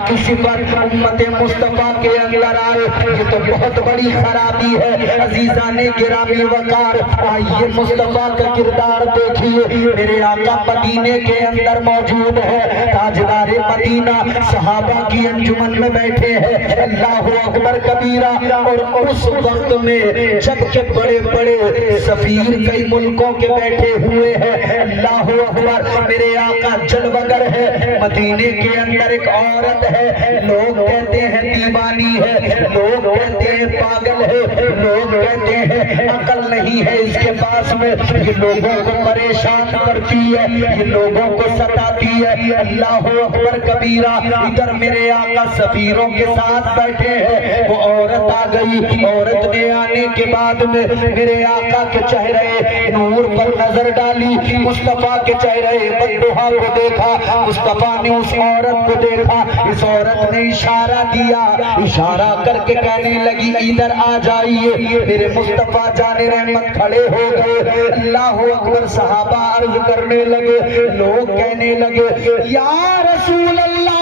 किसी वक्त उम्मत मुस्तफा के अंदर आए, ये तो बहुत बड़ी खराबी है। अजीजाने गिरामी वकार, आइए मुस्तफा का किरदार देखिए। मेरे आका मदीने के अंदर मौजूद है, ताजदारे मदीना सहाबा की अंजुमन में बैठे हैं। अल्लाहु अकबर कबीरा। और उस वक्त में जबकि बड़े बड़े सफीर कई मुल्कों के बैठे हुए हैं, अल्लाहु अकबर, मेरे आका जलवगर है। मदीने के अंदर एक औरत है, लोग कहते हैं दीवानी है, लोग कहते हैं पागल है, लोग कहते हैं अकल नहीं है इसके पास में, ये लोगों को परेशान करती है, ये लोगों को सताती है। अल्लाहु अकबर कबीरा। इधर मेरे आका सफीरों के साथ बैठे हैं, वो औरत आ गई। औरत ने आने के बाद में मेरे आका के चेहरे नूर पर नजर डाली, मुस्तफा के चेहरे बददुआ को देखा, मुस्तफा ने उस औरत को देखा। इस औरत ने इशारा दिया, इशारा करके कहने लगी इधर आ जाइए। मेरे मुस्तफा जाने रहमत खड़े हो गए। अल्लाहु अकबर। सहाबा अर्ज करने लगे, लोग कहने लगे या रसूल अल्लाह,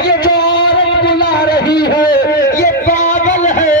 ये जो औरत बुला रही है ये पागल है,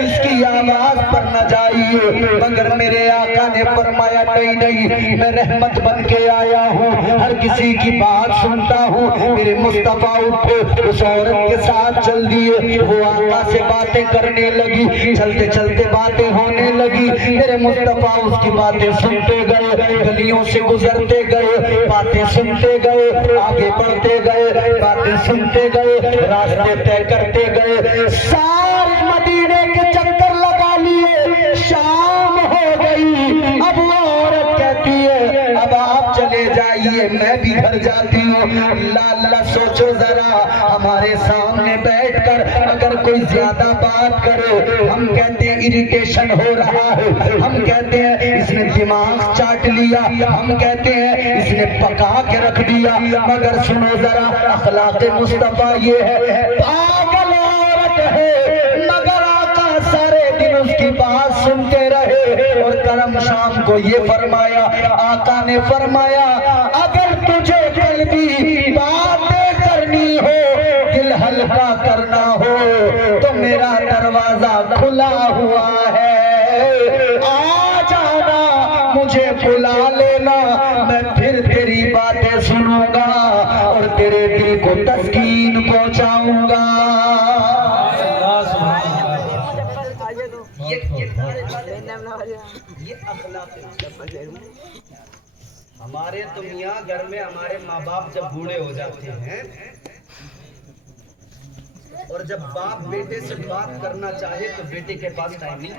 इसकी आवाज पर न जाइए। मगर मेरे आका ने फरमाया नहीं नहीं, मैं रहमत बन के आया हूँ, हर किसी की बात सुनता हूँ। मेरे मुस्तफा उठे, उस औरत के साथ चल दिए। वो आका से बातें करने लगी, चलते चलते बातें होने लगी। मेरे मुस्तफा उसकी बातें सुनते गए, गलियों से गुजरते गए, बातें सुनते गए, आगे बढ़ते गए, बातें सुनते गए, रास्ते तय करते गए। सारे मदीने के चक्कर लगा लिए, शाम हो गई। अब वो औरत कहती है अब आप चले जाइए, मैं भी घर जाती हूँ। अल्लाह अल्लाह, सोचो जरा, हमारे सामने बैठकर अगर कोई ज्यादा बात करे, हम कहते हैं इरिटेशन हो रहा है, हम कहते हैं इसने दिमाग चाट लिया, हम कहते हैं इसने पका के रख दिया। मगर सुनो जरा, अखलाक मुस्तफा ये है, पागल औरत है मगर आका सारे दिन उसकी बात सुनते रहे। और करम शाम को ये फरमाया, आका ने फरमाया अगर तुझे कल भी बातें करनी हो, दिल हल्का करना हो, तो मेरा दरवाजा खुला हुआ है, आ जाना, मुझे बुला लेना, मैं फिर तेरी बातें सुनूंगा और तेरे दिल को तस्कीन पहुंचाऊंगा। ये हमारे तो मियाँ घर में हमारे माँ बाप जब बूढ़े हो जाते हैं और जब बाप बेटे से बात करना चाहे तो बेटे के पास टाइम नहीं है।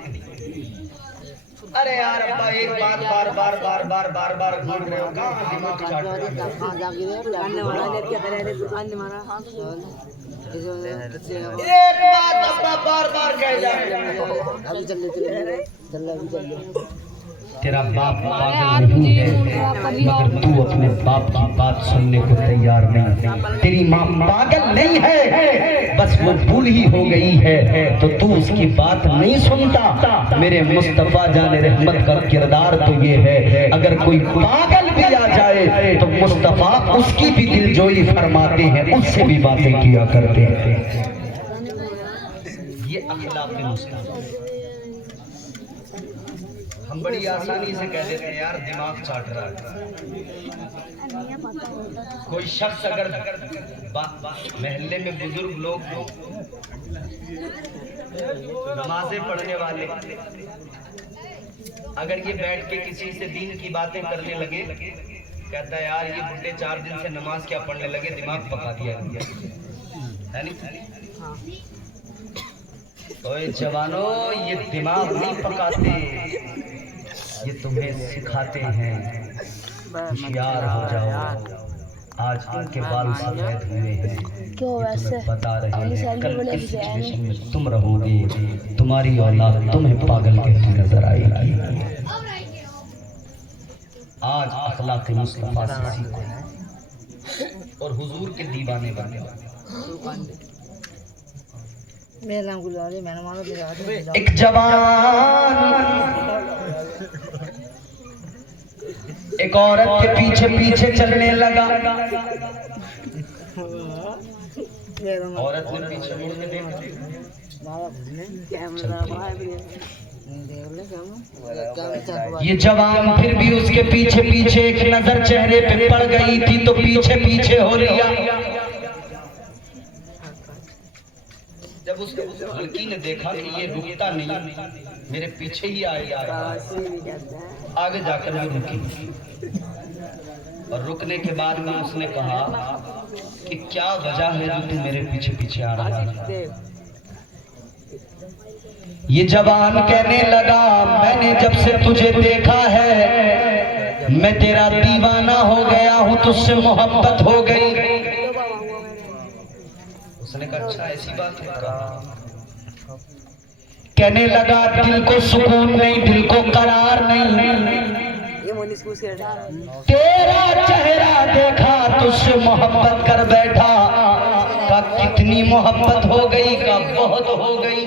अरे यार अब्बा एक बात बार बार बार बार बार बार बोल रहे हो, कहाँ दिमाग चाट रहे हो? एक बात अब्बा बार बार कह जाए। तेरा बाप पागल नहीं है, मगर तू अपने बाप की बात सुनने को तैयार नहीं। तेरी माँ पागल नहीं है, बस वो भूल ही हो गई है, तो तू उसकी बात नहीं सुनता। मेरे मुस्तफा जाने रहमत का किरदार तो ये है, अगर कोई पागल भी आ जाए तो मुस्तफा उसकी भी दिलजोई फरमाते हैं, उससे भी बातें किया करते हैं। ये अखलाक मुस्तफा। हम बड़ी आसानी से कह देते हैं यार दिमाग चाट रहा है। कोई शख्स अगर महल्ले में बुजुर्ग लोग नमाजें पढ़ने वाले अगर ये बैठ के किसी से दीन की बातें करने लगे, कहता है यार ये बुढ़े 4 दिन से नमाज क्या पढ़ने लगे, दिमाग पका दिया है नहीं? तो जवानों, ये दिमाग नहीं पकाते, ये तुम्हें सिखाते हैं। होशियार हो जाओ, आज इनके बाल सफेद हुए हैं, ये बता रहे हैं कल किस सिचुएशन में तुम रहोगे, तुम्हारी औलाद तुम्हें पागल कहती नजर आएगी। आज अखलाक मुस्तफा से सीखो और हुजूर के दीवाने बने। एक जवान एक औरत के पीछे पीछे चलने लगा। औरत ने पीछे मुड़ के देखा, ये जवान फिर भी उसके पीछे पीछे, एक नजर चेहरे पे पड़ गई थी तो पीछे पीछे हो लिया। जब उस लड़की ने देखा कि ये रुकता नहीं, मेरे पीछे ही आएगा, आगे जाकर वो रुकी और रुकने के बाद में उसने कहा कि क्या वजह है जो तू मेरे पीछे पीछे आ रहा है। ये जवान कहने लगा, मैंने जब से तुझे देखा है मैं तेरा दीवाना हो गया हूँ, तुझसे मोहब्बत हो गई। उसने कहा अच्छा ऐसी बात है का? कहने लगा दिल को सुकून नहीं, दिल को करार नहीं, तेरा चेहरा देखा तुझसे मोहब्बत कर बैठा। का कितनी मोहब्बत हो गई? का बहुत हो गई।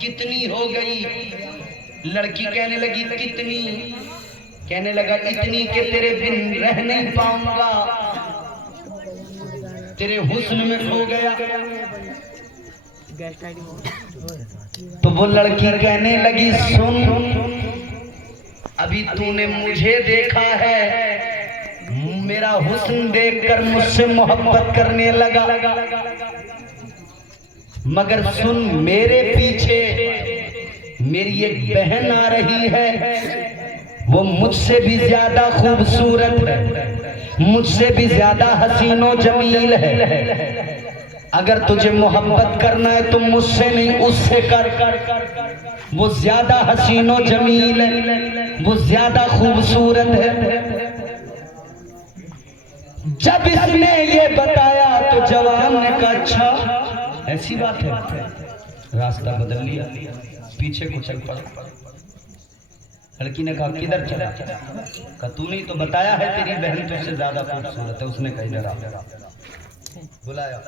कितनी हो गई? लड़की कहने लगी कितनी? कहने लगा इतनी कि तेरे बिन रह नहीं पाऊंगा, तेरे हुस्न में खो गया। तो वो लड़की कहने लगी सुन, अभी तूने मुझे देखा है, मेरा हुस्न देखकर मुझसे मोहब्बत करने लगा, मगर सुन मेरे पीछे मेरी एक बहन आ रही है, वो मुझसे भी ज्यादा खूबसूरत है, मुझसे भी ज्यादा हसीनो जमील है। अगर तुझे मोहब्बत करना है तो मुझसे नहीं उससे कर, वो ज्यादा हसीनो जमील है, वो ज्यादा खूबसूरत है। जब इसने ये बताया तो जवान ने कहा अच्छा ऐसी बात है, रास्ता बदल लिया, पीछे को चल पड़ा। लड़की ने कहा किधर चला? कहा तूने तो बताया है तेरी बहन तुझसे ज्यादा खूबसूरत है। उसने कहा इधर आ। बुलाया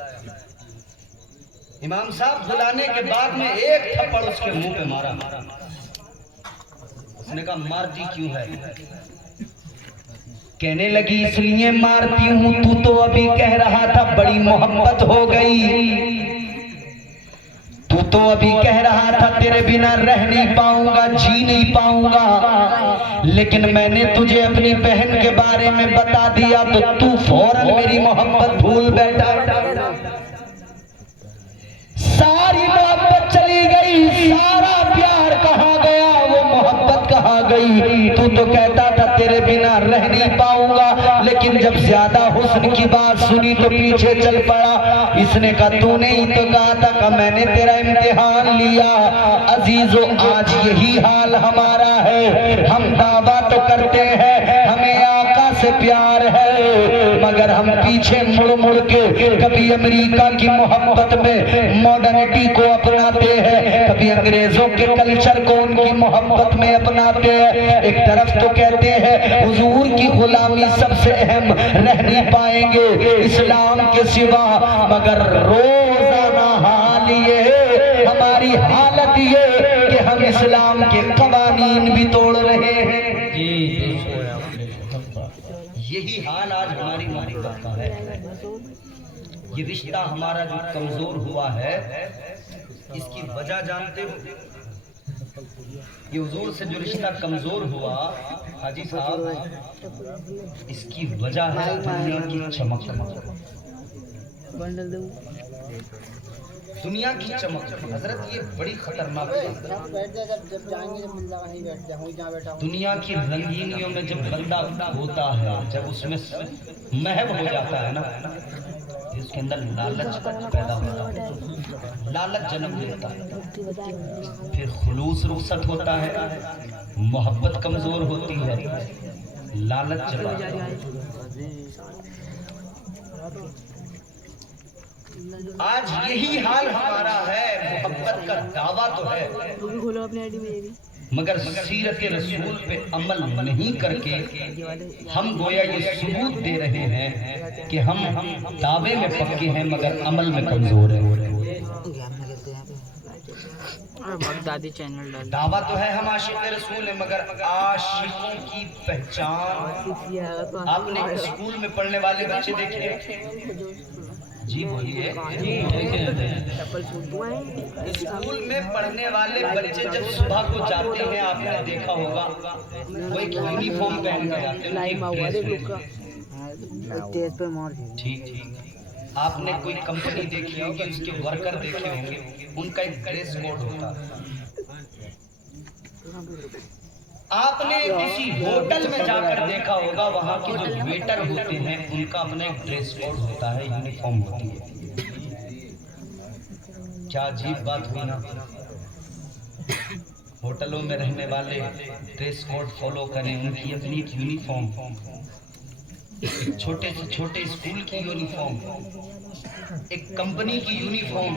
इमाम साहब, बुलाने के बाद में एक थप्पड़ उसके मुंह पे मारा। उसने कहा मारती क्यों है? कहने लगी इसलिए मारती हूं, तू तो अभी कह रहा था बड़ी मोहब्बत हो गई, तू तो अभी कह रहा था तेरे बिना रह नहीं पाऊंगा, जी नहीं पाऊंगा, लेकिन मैंने तुझे अपनी बहन के बारे में बता दिया तो तू फौरन मेरी मोहब्बत भूल बैठा। सारी मोहब्बत चली गई, सारा प्यार कहाँ गया, वो मोहब्बत कहाँ गई? तू तो कहता था तेरे बिना रह नहीं पाऊंगा, लेकिन जब ज्यादा हुस्न की बात सुनी तो पीछे चल पड़ा। इसने कहा तूने ही तो कहा था कि मैंने तेरा इम्तिहान लिया। अजीजों आज यही हाल हमारा है, हम दावा तो करते हैं हमें आका से प्यार है, मगर हम पीछे मुड़ मुड़ के कभी अमेरिका की मोहब्बत में मॉडर्निटी को अपनाते हैं, कभी अंग्रेजों के कल्चर को उनकी मोहब्बत में अपनाते हैं। एक तरफ तो कहते हैं हुजूर की गुलामी सबसे अहम, रह नहीं पाएंगे इस्लाम के सिवा, मगर रोजाना हाल ये हमारी हालत ये कि हम इस्लाम के कवानीन भी तोड़ रहे हैं। यही हाल आज हमारी मोहब्बत का है। ये रिश्ता हमारा जो कमजोर हुआ है, इसकी वजह जानते हो? ये हुजूर से जो रिश्ता कमजोर हुआ हाजी साहब, इसकी वजह है दुनिया की चमक। दुनिया की चमक हजरत ये बड़ी खतरनाक है। दुनिया की रंगीनियों में जब बंदा होता है, जब उसमें महव हो जाता है ना, इसके अंदर लालच पैदा होता है, लालच जन्म लेता है, फिर खुलूस रुखसत होता है, मोहब्बत कमजोर होती है, लालच चला। आज यही हाल हमारा है। मोहब्बत का दावा तो है, मगर सीरत रसूल पे अमल नहीं करके हम गोया ये सबूत दे रहे हैं कि हम दावे में पक्के हैं मगर अमल में कमजोर है। दादी चैनल दावा तो है हम आशिक रसूल है, मगर आशिकों की पहचान। आपने स्कूल में पढ़ने वाले बच्चे देखे, जी बोलिए। चप्पल छूट हुआ है। स्कूल में पढ़ने वाले बच्चे जब सुबह को जाते हैं, आपने देखा होगा वो एक यूनिफॉर्म पहन के जाते हैं। ठीक ठीक। आपने कोई कंपनी देखी होगी, उसके वर्कर देखे होंगे, उनका एक ड्रेस कोड होता है। आपने किसी होटल में जाकर देखा होगा, वहाँ के जो वेटर होते हैं उनका अपना एक ड्रेस कोड होता है, यूनिफॉर्म होती है। क्या अजीब बात हुई ना। होटलों में रहने वाले ड्रेस कोड फॉलो करें, उनकी अपनी एक यूनिफॉर्म, एक छोटे से छोटे स्कूल की यूनिफॉर्म, एक कंपनी की यूनिफॉर्म,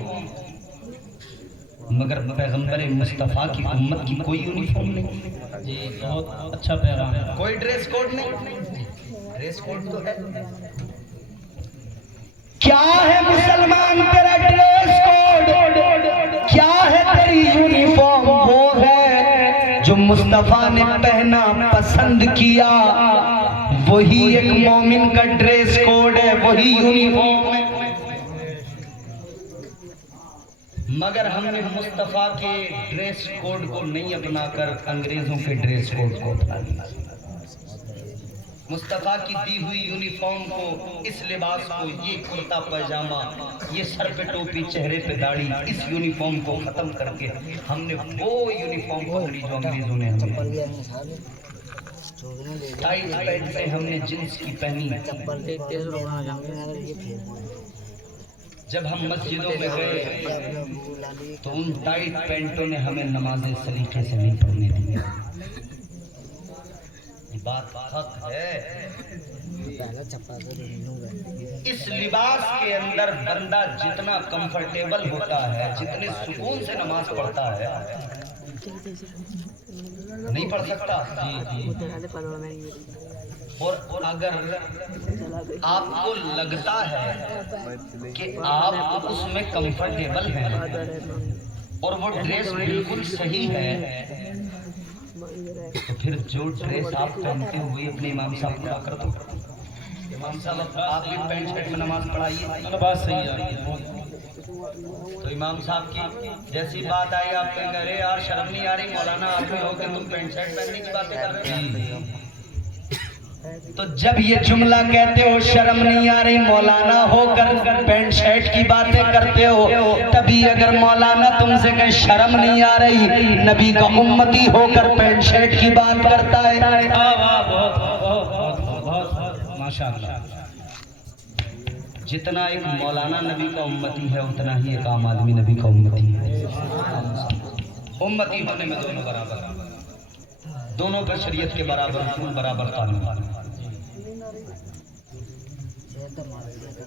मगर पैगंबर मुस्तफा की उम्मत की कोई यूनिफॉर्म नहीं। जी बहुत अच्छा पैगाम है। कोई ड्रेस कोड नहीं। ड्रेस कोड तो है। क्या है मुसलमान तेरा ड्रेस कोड, क्या है तेरी यूनिफॉर्म? वो है जो मुस्तफा ने पहना, पसंद किया, वही एक मोमिन का ड्रेस कोड है, वही यूनिफॉर्म है। मगर हमने मुस्तफा के ड्रेस कोड को नहीं अपनाकर अंग्रेजों के ड्रेस कोड को अपना लिया। मुस्तफा की दी हुई यूनिफॉर्म को, इस लिबास को, ये कुर्ता पैजामा, ये सर पे टोपी, चेहरे पे दाढ़ी, इस यूनिफॉर्म को खत्म करके हमने वो यूनिफॉर्म पकड़ी जो अंग्रेजों ने हमें। टाइट पैंट पे हमने जींस की पहनी। जब हम मस्जिदों में गए तो उन टाइट पैंटों ने हमें नमाजें सलीके से नहीं पढ़ने दी। ये बात हक है। इस लिबास के अंदर बंदा जितना कंफर्टेबल होता है, जितने सुकून से नमाज पढ़ता है, नहीं पढ़ सकता। और अगर आपको लगता है कि आप उसमें कंफर्टेबल हैं और वो ड्रेस बिल्कुल सही है, तो फिर जो ड्रेस आप पहनते हुए अपने इमाम साहब पूरा कर दो। इमाम साहब आप भी पैंट शर्ट में नमाज पढ़ाइए, बात सही है। तो इमाम साहब की जैसी बात आई, आप कहेंगे अरे यार शर्म नहीं आ रही मौलाना, आप भी हो कि तुम पैंट शर्ट पहनने की बातें कर रहे हैं। तो जब ये जुमला कहते हो शर्म नहीं आ रही मौलाना होकर पैंट शर्ट की बातें करते हो, तभी अगर मौलाना तुमसे कहे शर्म नहीं आ रही, नबी का उम्मती होकर पैंट शर्ट की बात करता है। माशाअल्लाह। जितना एक मौलाना नबी का उम्मती है, उतना ही एक आम आदमी नबी का उम्मती है। उम्मती होने में दोनों बराबर, दोनों पर शरीयत के बराबर बराबर कानून।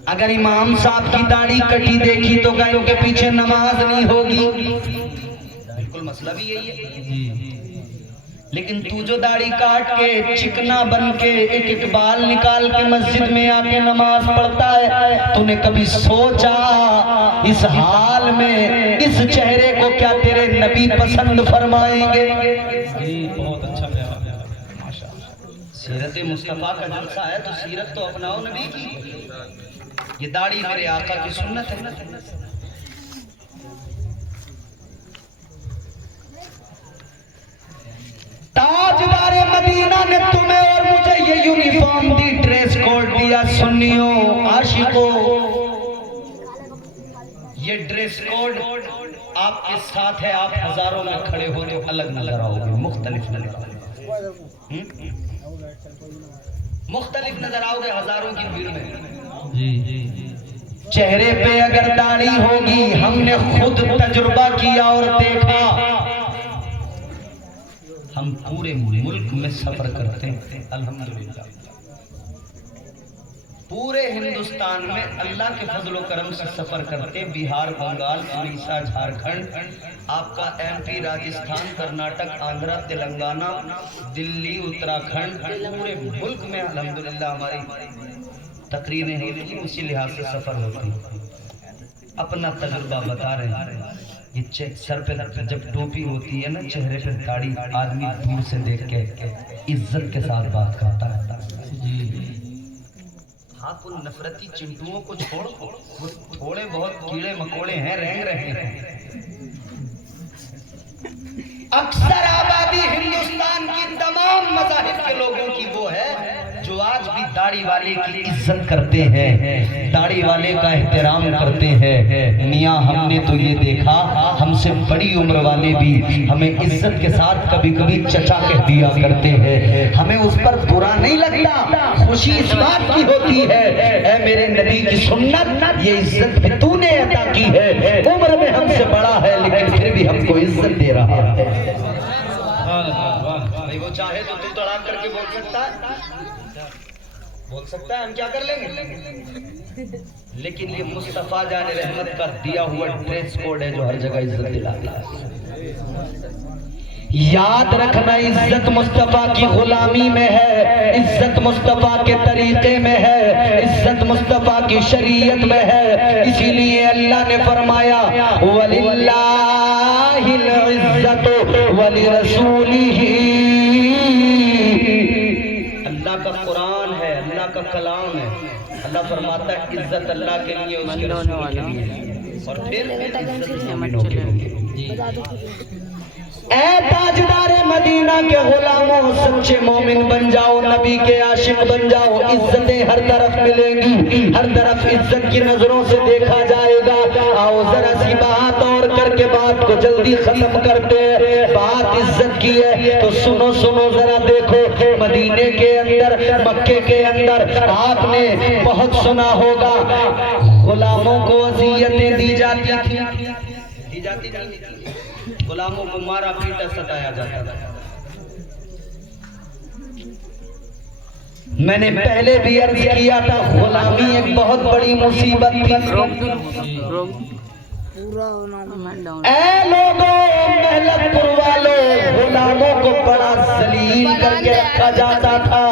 अगर इमाम साहब की दाढ़ी कटी देखी तो गायों के पीछे नमाज नहीं होगी। बिल्कुल मसला भी यही है। लेकिन तू जो दाढ़ी काट के चिकना बन के एक एक बाल निकाल के मस्जिद में आके नमाज पढ़ता है, तूने कभी सोचा इस हाल में इस चेहरे को क्या तेरे नबी पसंद फरमाएंगे? बहुत अच्छा सीरत मुस्तफा का जलसा है, तो सीरत तो अपनाओ नबी की। ये दाढ़ी मेरे आका की सुन्नत है। ताजदार मदीना ने तुम्हें और मुझे ये यूनिफॉर्म दी, ड्रेस कोड दिया। सुन्नियों, आशिकों, ये ड्रेस कोड आपके साथ है। आप हजारों में खड़े हो तो अलग नजर आओगे, मुख्तलिफ नजर आओगे, मुख्तलिफ नजर आओगे हजारों की भीड़ में। जी। चेहरे पे अगर दाढ़ी होगी, हमने खुद तजुर्बा किया और देखा, हम पूरे मुल्क में सफर करते हैं अल्हम्दुलिल्लाह। पूरे हिंदुस्तान में अल्लाह के फजल करम से सफर करते, बिहार, बंगाल, उड़ीसा, झारखंड, आपका एमपी, राजस्थान, कर्नाटक, आंध्र, तेलंगाना, दिल्ली, उत्तराखंड, पूरे मुल्क में अल्हम्दुलिल्लाह हमारी तकरीरें होती, उसी लिहाज से सफर होती। अपना तजुर्बा बता रहे हैं। ये सर पे जब टोपी होती है ना, चेहरे पे दाढ़ी, आदमी दूर से देख के इज्जत के साथ बात करता है। हाथ आप उन नफरती चिंटुओं को छोड़ो, वो थोड़े बहुत कीड़े मकोड़े हैं, रेंग रहे हैं। अक्सर आबादी हिंदुस्तान की तमाम मज़ाहिब के लोगों की वो है जो आज भी दाढ़ी वाले की इज्जत करते हैं, दाढ़ी वाले का एहतराम करते हैं। मियाँ हमने तो ये देखा, हमसे बड़ी उम्र वाले भी हमें इज्जत के साथ कभी कभी चचा कह दिया करते हैं। हमें उस पर बुरा नहीं लगता, खुशी इस बात की होती है ऐ मेरे नबी की सुन्नत, ये इज्जत भी तूने अता की है। उम्र में हमसे बड़ा है लेकिन फिर भी हमको इज्जत दे रहा है। भाई वो चाहे तो तू तड़ाक करके बोल सकता है, हम क्या कर लेंगे, लेकिन ये मुस्तफा जाने रहमत का दिया हुआ ड्रेस कोड है जो हर जगह इज्जत दिलाता है। याद रखना, इज्जत मुस्तफा की गुलामी में है, इज्जत मुस्तफा के तरीके में है, इज्जत मुस्तफा की शरीयत में है। इसीलिए अल्लाह ने फरमाया वलिल्लाहिल इज्जतु वलिरसूलिही। अल्लाह का कुरान है, अल्लाह का कलाम है। अल्लाह फरमाता है इज्जत अल्लाह के लिए, उसके रसूल के लिए, और फिर इज्जत मोमिनों के लिए। ऐ ताजदारे मदीना के गुलामों, सच्चे मोमिन बन जाओ, नबी के आशिक बन जाओ, इज्जतें हर तरफ मिलेंगी, हर तरफ इज्जत की नजरों से देखा जाएगा। आओ जरा सी बात और करके बात को जल्दी खत्म करते हैं। बात इज्जत की है तो सुनो सुनो जरा, देखो मदीने के अंदर, मक्के के अंदर आपने बहुत सुना होगा, गुलामों को अज़ियतें दी जाती थी, गुलामों को मारा पीटा सताया जाता था। मैंने पहले भी अर्ज किया था, गुलामी एक बहुत बड़ी मुसीबत थी। ऐ लोगों, महलतपुर वालों, गुलामों को बड़ा जलील करके रखा जाता था,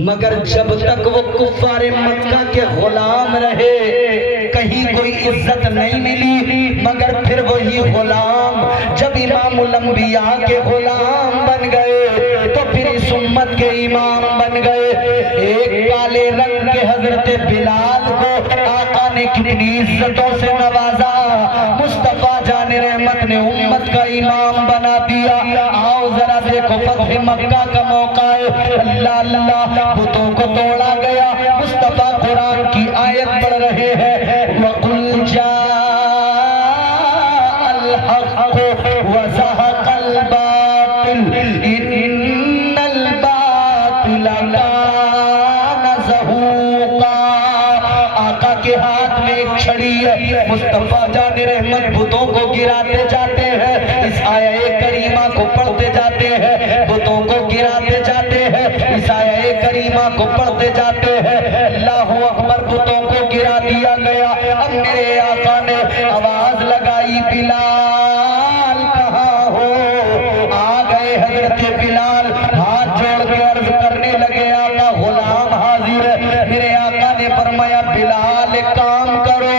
मगर जब तक वो कुफ्फारे मक्का के गुलाम रहे कहीं कोई इज्जत नहीं मिली। मगर फिर वही गुलाम जब इमामुल अंबिया के गुलाम बन गए तो फिर इस उम्मत के इमाम बन गए। एक काले रंग के हजरत बिलाल को आका ने कितनी इज्जतों से नवाजा, मुस्तफा जाने रहमत ने उम्मत का इमाम बना दिया। आओ जरा देखो, फतह मक्का का मौका है, अल्लाह अल्लाह बुतों को तोड़ा गया, मुस्तफा कुरान की आयत पढ़ रहे हैं, वकुल जाअल हक़ व ज़हक़ल बातिल इन्नल बातिल कान ज़हूक़ा। आका के हाथ में एक छड़ी है, मुस्तफा जाने रहमत बुतों को गिराते जाते हैं, इस आयत करीमा को पढ़ते जाते हैं, बुतों को गिराते जाते हैं, इस आयत करीमा को पढ़ते जाते हैं। अल्लाहु अकबर, बुतों को गिरा दिया गया। अब मेरे आका ने आवाज लगाई, बिलाल कहाँ हो? आ गए हजरत बिलाल, हाथ जोड़ के अर्ज करने लगे, आका गुलाम हाजिर है। मेरे आका ने फरमाया, बिलाल एक काम करो,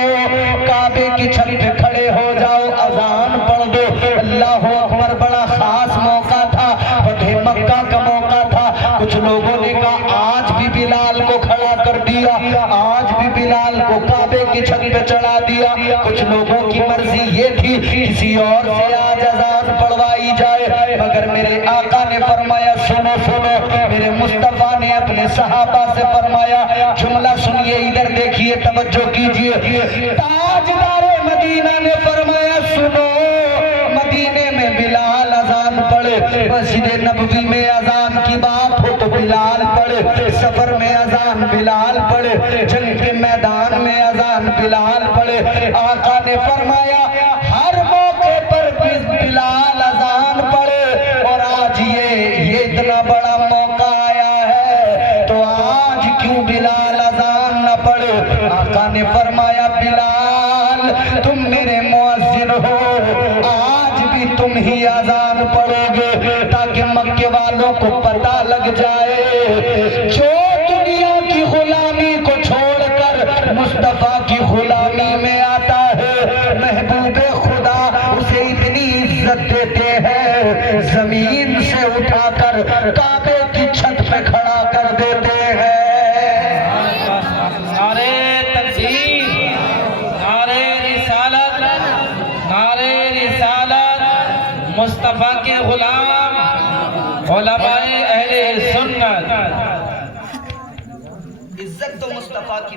काबे की छत पे खड़े हो जाओ, अजान पढ़ दो। अल्लाहु अकबर, बड़ा खास मौका था, फतह मक्का का मौका था। कुछ लोगों ने कहा आज भी बिलाल को खड़ा कर दिया, आज भी बिलाल को काबे की छत पे चढ़ा दिया। कुछ लोगों की मर्जी ये थी किसी और से आज अजान पढ़वाई जाए, मगर मेरे आका ने फरमाया सुनो सुनो। मेरे मुस्तफा ने अपने सहाबा से फरमाया, जुमला सुनिए, इधर देखिए, तवज्जो कीजिए। ताजदारे मदीना ने फरमाया सुनो, मदीने में बिलाल अजान पढ़े, मस्जिद नबवी में अजान की बात हो तो बिलाल पढ़े, सफर में अजान बिलाल पढ़े, जंग के मैदान में अजान बिलाल पढ़े। आका ने फरमाया हर मौके पर बिलाल अजान पढ़े, और आज ये इतना बड़ा मौका आया है तो आज क्यों बिलाल अजान न पढ़े? आका ने फरमाया बिलाल तुम मेरे मुअज्जिन हो, आज भी तुम ही अजान पढ़ोगे ताकि मक्के वालों को पता लग जाए, जो दुनिया की गुलामी को छोड़कर मुस्तफा की गुलामी में आता है, महबूबे खुदा उसे इतनी इज्जत देते हैं, जमीन से उठाकर काबे की छत पे खड़ा कर देते हैं।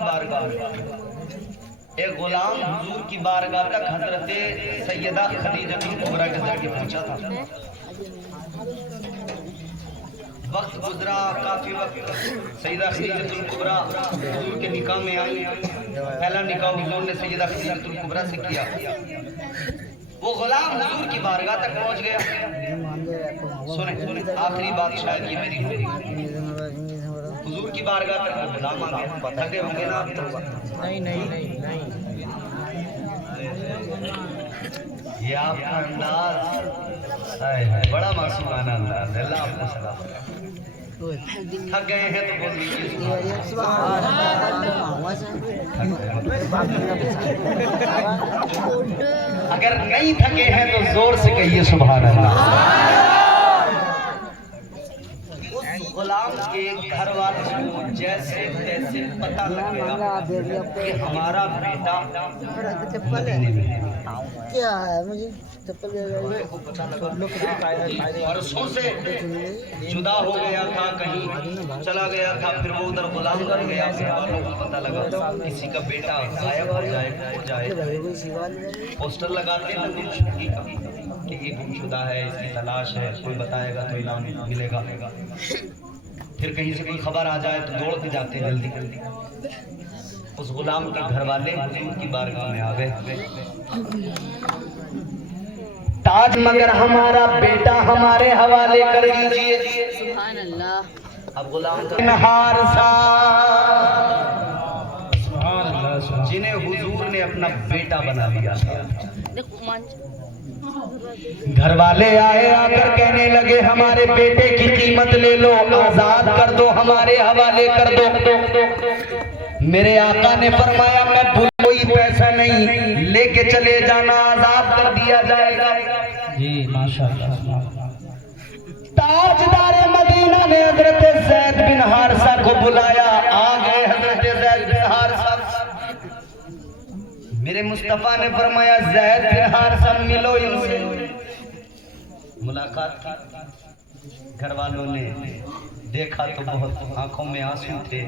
बारगाह एक गुलाम हुजूर की बारगाह तक हजरत सैयदा खदीजा कुबरा के जाके पहुंचा था। वक्त गुजरा, काफी वक्त, सैयदा खदीजा कुबरा हुजूर के निकाह में आई। पहला निकाह हुजूर ने सैयदा खदीजा कुबरा से किया। वो गुलाम हुजूर की बारगाह तक पहुंच गया। सुने आखिरी बात शायद ये मेरी होगी। हुजूर की बारगाह तक वो गुलाम आ गया। थके होंगे ना? नहीं। ये आपका अंदाज बड़ा मासूमाना अंदाज है। अल्लाह आपको सलाम। थक गए हैं तो बोल दीजिए अगर नहीं थके हैं तो जोर से कहिए सुभान अल्लाह। गुलाम के घर वाले को जैसे तैसे पता लग गया कि हमारा बेटा मदीने में है। क्या है मुझे चप्पल वर्षों से जुदा हो गया था, कहीं चला गया था, फिर वो उधर गुलाम कर गया। घर वालों को पता लगा किसी का बेटा गायब हो जाए, खो जाए, पोस्टर लगाते हैं गुमशुदगी का कि ये गुमशुदा है, इसकी तलाश है, कोई बताएगा तो इनाम मिलेगा। फिर कहीं से कोई खबर आ जाए तो दौड़ के जाते हैं जल्दी। उस गुलाम के घर वाले हुजूर की बारगाह में आ गए। ताज मगर हमारा बेटा हमारे हवाले कर दीजिए। सुभान अल्लाह। अब गुलाम हार जिन्हें हुजूर ने अपना बेटा बना लिया था। घर वाले आए, आकर कहने लगे हमारे बेटे की कीमत ले लो, आजाद कर दो, हमारे हवाले कर दो। मेरे आका ने फरमाया मैं कोई पैसा नहीं, लेके चले जाना, आजाद कर दिया जाएगा। जी माशाअल्लाह। ताजदार मदीना ने हजरत ज़ैद बिन हारिसा को बुलाया। आ गए हजरत ज़ैद बिन हारिसा। मेरे मुस्तफा ने फरमाया ज़ैद बिन हारिसा मिलो इनसे। मुलाकात की। घर वालों ने देखा तो बहुत आंखों में आंसू थे,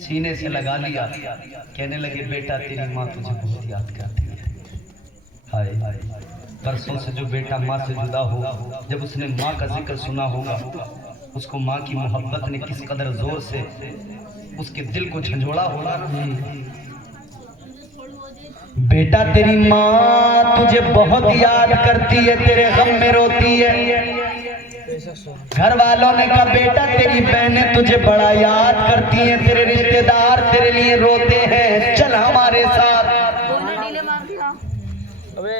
सीने से लगा लिया। कहने लगे बेटा तेरी माँ तुझे बहुत याद करती है। हाय परसों से जो बेटा माँ से जुदा हो, जब उसने माँ का जिक्र सुना होगा, उसको माँ की मोहब्बत ने किस कदर जोर से उसके दिल को झंझोड़ा होगा। बेटा तेरी माँ तुझे बहुत याद करती है, तेरे गम में रोती है। घर वालों ने कहा बेटा तेरी बहनें तुझे बड़ा याद करती हैं, तेरे रिश्तेदार तेरे लिए रोते हैं, चल हमारे साथ।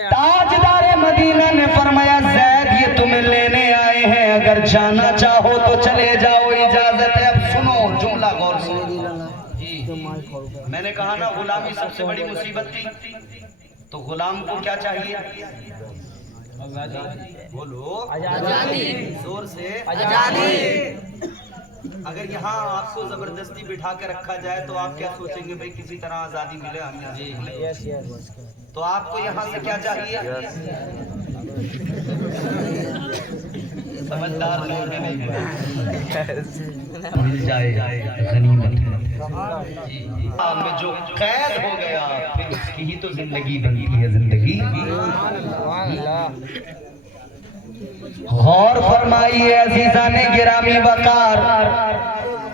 ताजदार मदीना ने फरमाया ज़ैद ये तुम्हें लेने आए हैं, अगर जाना चाहो तो चले जाओ, इजाजत है। अब सुनो जुमला गौर से। मैंने कहा ना गुलामी सबसे बड़ी मुसीबत थी, तो गुलाम को क्या चाहिए? बोलो आजादी, जोर से आजादी। अगर यहाँ आपको जबरदस्ती बिठा के रखा जाए तो आप क्या सोचेंगे? भाई किसी तरह आजादी मिले हमें। तो आपको यहाँ से क्या चाहिए? समझदार लोग नहीं मिल जाए गनीमत है। में जो कैद हो गया फिर उसकी ही तो जिंदगी बनती है। जिंदगी गौर फरमाइए अजीजाने गिरामी वकार।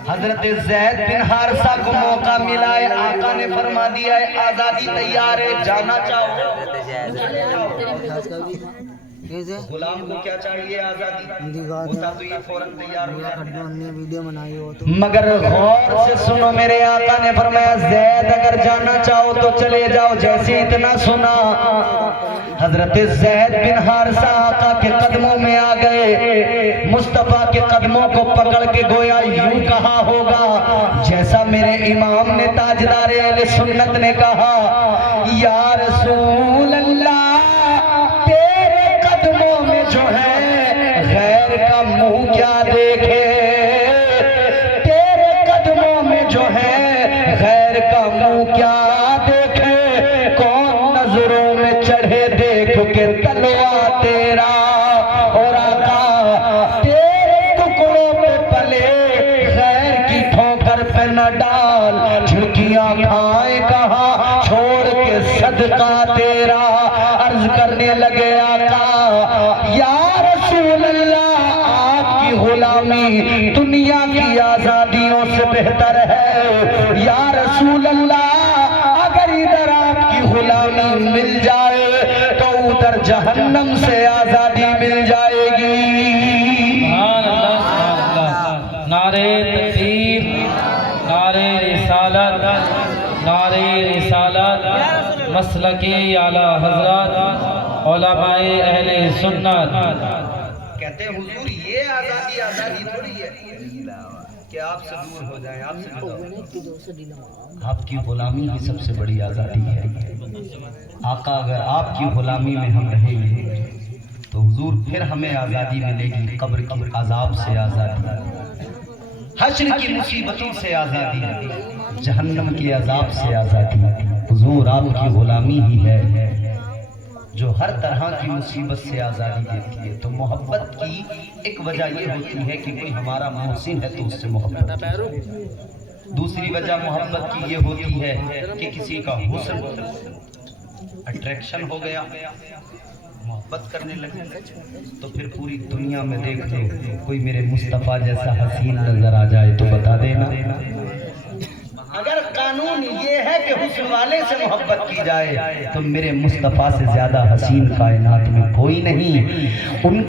हजरत ज़ैद बिन हारिसा को मौका मिला है, आका ने फरमा दिया है आजादी तैयार है, जाना चाहो। गुलाम को क्या चाहिए? आजादी। होता तो ये फौरन तैयार हो जाता। वीडियो बनाई हो तो। मगर गौर से सुनो, मेरे आका ने फरमाया ज़ैद अगर जाना चाहो तो चले जाओ। जैसे इतना सुना हजरत ज़ैद बिन हारिसा आका के कदमों में आ गए। मुस्तफा के कदमों को पकड़ के गोया यूं कहा होगा जैसा मेरे इमाम ने ताजदार अहले सुन्नत ने कहा, या रसूल अल्लाह तेरे कदमों में जो है गैर का मुंह क्या देखे, तेरे कदमों में जो है गैर का मुंह क्या देखे, कौन नजरों में चढ़े देख के तलवा तेरा। और आका तेरे टुकड़ों पे पले गैर की ठोकर पे न डाल, झुकियां खा सदका तेरा। अर्ज करने लगे आका या रसूल अल्लाह, आपकी गुलामी दुनिया की आजादियों से बेहतर है। या रसूल अल्लाह, अगर इधर आपकी गुलामी मिल जाए तो उधर जहन्नम से आजादी मिल जाएगी। नारे तकबीर, नारे रिसालत, नारे रिसालत, मसलके आला हजरत उलमाए अहले सुन्नत। कहते हैं हुजूर ये आजादी आजादी थोड़ी है कि आपसे दूर हो जाए, आपकी गुलामी ही सबसे बड़ी आजादी है। आका अगर आपकी गुलामी में हम रहेंगे तो हुजूर फिर हमें आजादी मिलेगी, कब्र की अजाब से आजादी, हश्र की मुसीबतों से आजादी, जहन्नम के अजाब से आजादी। हुजूर आपकी गुलामी ही है जो हर तरह की मुसीबत से आज़ादी देती है। तो मोहब्बत की एक वजह ये होती है कि कोई हमारा मोहसिन है तो उससे मोहब्बत। दूसरी वजह मोहब्बत की ये होती है कि किसी का हुस्न अट्रैक्शन हो गया, मोहब्बत करने लगे, तो फिर पूरी दुनिया में देख लो कोई मेरे मुस्तफ़ा जैसा हसीन नजर आ जाए तो बता देना। अगर कानून ये है कि हुस्न वाले से मोहब्बत की जाए तो मेरे मुस्तफ़ा से ज्यादा हसीन कायनात में कोई नहीं। उन